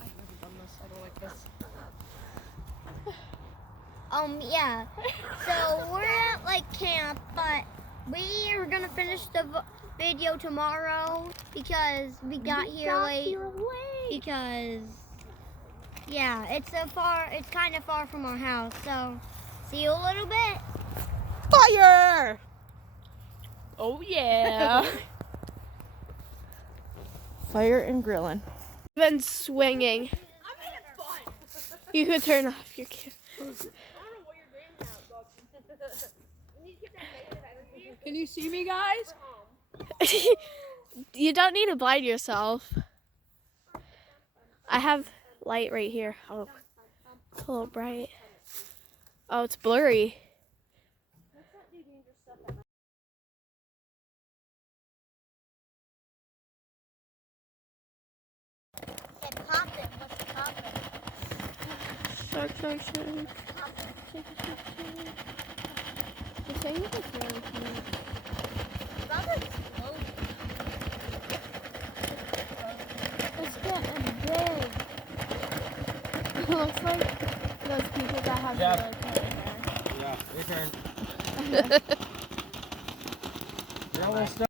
I've never done this. I don't like this. Yeah. So we're at like camp, but we are gonna finish the video tomorrow because we got here late. Because yeah, it's kind of far from our house. So see you a little bit. Fire! Oh yeah. Fire and grilling. Been swinging. You could turn off your camera. Can you see me, guys? You don't need to blind yourself. I have light right here. Oh, it's a little bright. Oh, it's blurry. Shark, shark, shark. Shark, shark, shark. The thing is really cute. It's getting big. It looks like those people that have military hair. Yeah, your turn. You're almost done.